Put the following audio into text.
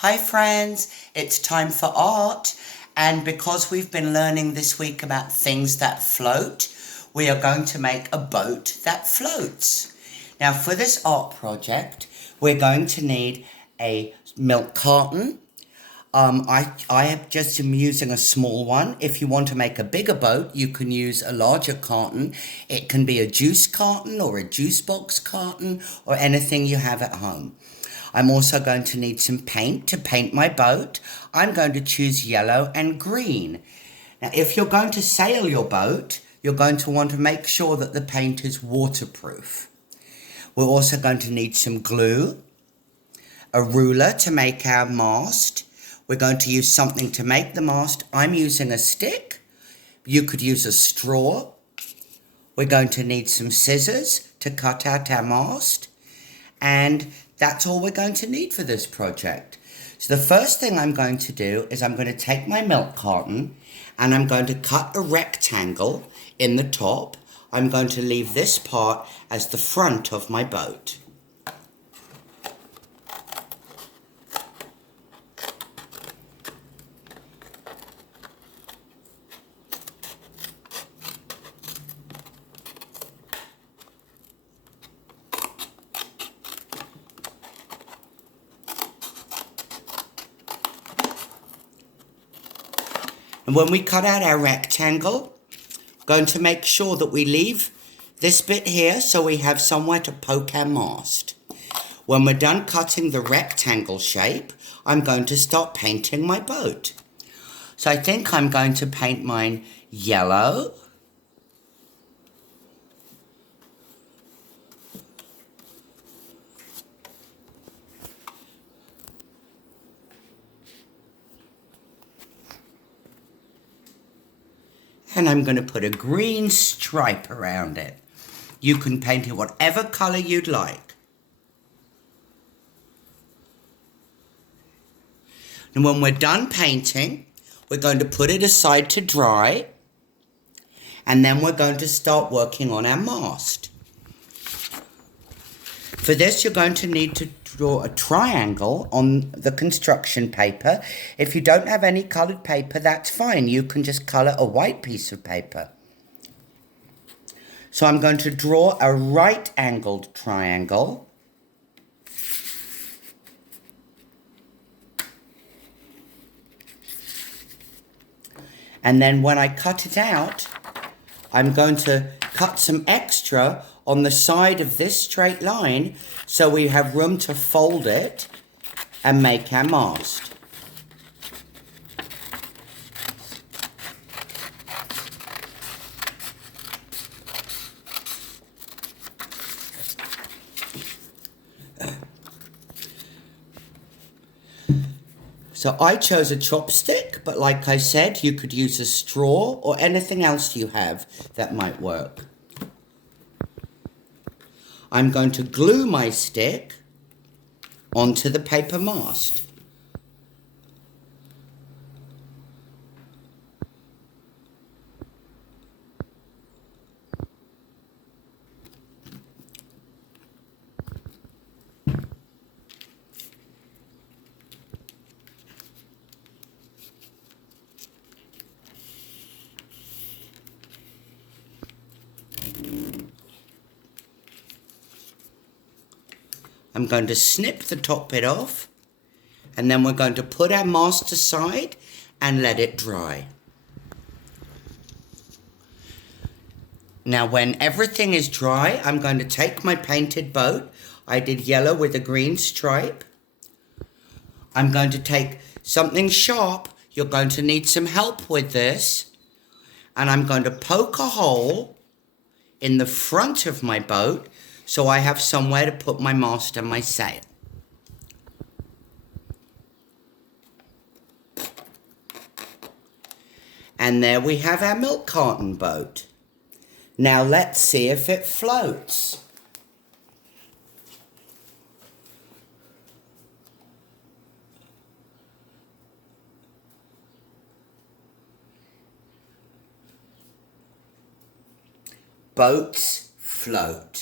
Hi friends, it's time for art, and because we've been learning this week about things that float, we are going to make a boat that floats. Now for this art project, we're going to need a milk carton. I am using a small one. If you want to make a bigger boat, you can use a larger carton. It can be a juice carton or a juice box carton or anything you have at home. I'm also going to need some paint to paint my boat. I'm going to choose yellow and green. Now, if you're going to sail your boat, you're going to want to make sure that the paint is waterproof. We're also going to need some glue, a ruler to make our mast. We're going to use something to make the mast. I'm using a stick. You could use a straw. We're going to need some scissors to cut out our mast. And that's all we're going to need for this project. So the first thing I'm going to do is I'm going to take my milk carton and I'm going to cut a rectangle in the top. I'm going to leave this part as the front of my boat. And when we cut out our rectangle, going to make sure that we leave this bit here so we have somewhere to poke our mast. When we're done cutting the rectangle shape, I'm going to start painting my boat. So I think I'm going to paint mine yellow. And I'm going to put a green stripe around it. You can paint it whatever colour you'd like. And when we're done painting, we're going to put it aside to dry. And then we're going to start working on our mast. For this, you're going to need to draw a triangle on the construction paper. If you don't have any coloured paper, that's fine. You can just colour a white piece of paper. So I'm going to draw a right-angled triangle. And then when I cut it out, I'm going to cut some extra on the side of this straight line so we have room to fold it and make our mast. So I chose a chopstick, but like I said, you could use a straw or anything else you have that might work. I'm going to glue my stick onto the paper mast. I'm going to snip the top bit off, and then we're going to put our mast aside and let it dry. Now when everything is dry, I'm going to take my painted boat. I did yellow with a green stripe. I'm going to take something sharp. You're going to need some help with this. And I'm going to poke a hole in the front of my boat so I have somewhere to put my mast and my sail. And there we have our milk carton boat. Now let's see if it floats. Boats float.